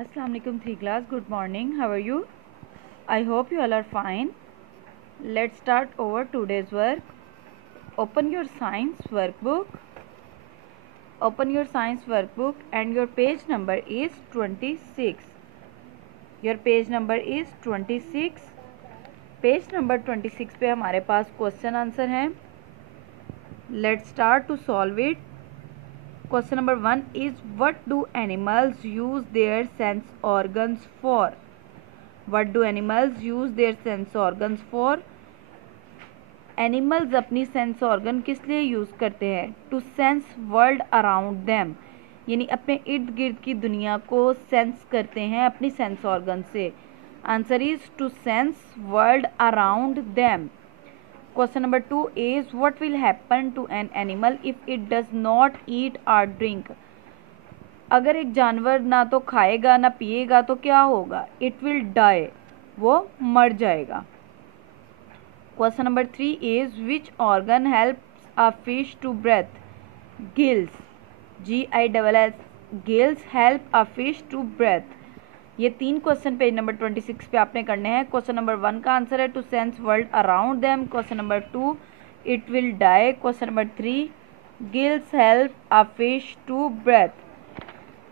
Assalamu alaikum 3 class. Good morning. How are you? I hope you all are fine. Let's start over today's work. Open your science workbook. Open your science workbook and your page number is 26. Your page number is 26. Page number 26 पे हमारे पास question answer है. Let's start to solve it. Question number 1 is what do animals use their sense organs for. What do animals use their sense organs for. Animals अपनी sense organ किस लिए use करते हैं? To sense world around them, यानी अपने इर्द गिर्द की दुनिया को सेंस करते हैं अपनी सेंस ऑर्गन से. Answer is to sense world around them. Question number 2 is what will happen to an animal if it does not eat or drink. अगर एक जानवर ना तो खाएगा ना पिएगा तो क्या होगा? It will die. वो मर जाएगा. Question number 3 is which organ helps a fish to breathe? Gills. Gills. Gills help a fish to breathe. ये 3 क्वेश्चन पेज नंबर 26 पे आपने करने हैं. क्वेश्चन नंबर 1 का आंसर है to sense world around them. Question number 2 it will die. Question number 3 gills help a fish to breathe.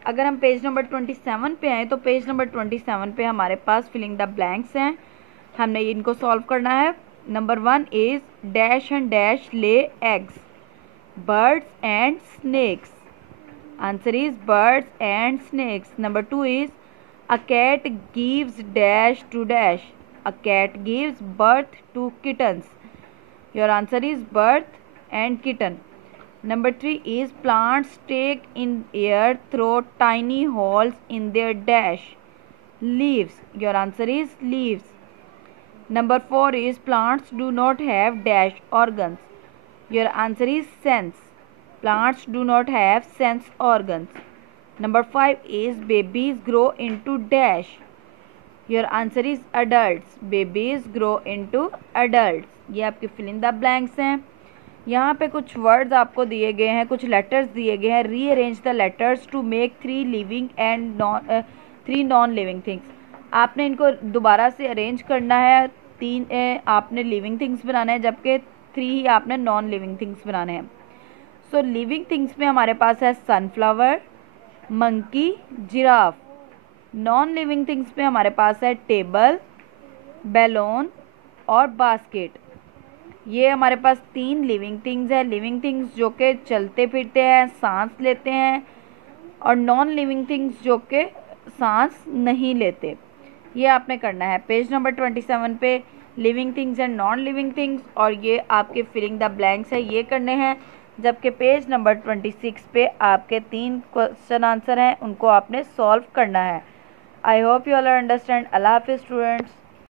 अगर हम page number 27 पे आए तो पेज नंबर 27 पे हमारे पास फिलिंग द ब्लैंक्स हैं. हमने इनको सॉल्व करना है. Number 1 is dash and dash lay eggs. Birds and snacks. Answer is birds and snacks. Number 2 is a cat gives dash to dash. A cat gives birth to kittens. Your answer is birth and kitten. Number 3 is plants take in air through tiny holes in their dash. Leaves. Your answer is leaves. Number 4 is plants do not have dash organs. Your answer is sense. Plants do not have sense organs. Number 5 is babies grow into dash. Your answer is adults. Babies grow into adults. ये आपके fill in the blanks हैं. यहाँ पे कुछ words आपको दिए गए हैं, कुछ लेटर्स दिए गए हैं. Rearrange the letters to make 3 living and 3 non living things. आपने इनको दोबारा से अरेंज करना है. 3 आपने लिविंग थिंग्स बनाना है जबकि 3 ही आपने नॉन लिविंग थिंग्स बनाने हैं. सो लिविंग थिंग्स में हमारे पास है sunflower, monkey, giraffe. Non living things पे हमारे पास है टेबल, बैलून और बास्केट. ये हमारे पास 3 लिविंग थिंग्स है. लिविंग थिंग्स जो कि चलते फिरते हैं, सांस लेते हैं, और नॉन लिविंग थिंग्स जो कि सांस नहीं लेते. ये आपने करना है पेज नंबर 27 पे. Living things and non living things, और ये आपके फिलिंग द ब्लैंक्स है, ये करने हैं. जबकि पेज नंबर 26 पे आपके 3 क्वेश्चन आंसर हैं, उनको आपने सॉल्व करना है. I hope you all understand. अल्लाह हाफिज़ स्टूडेंट्स.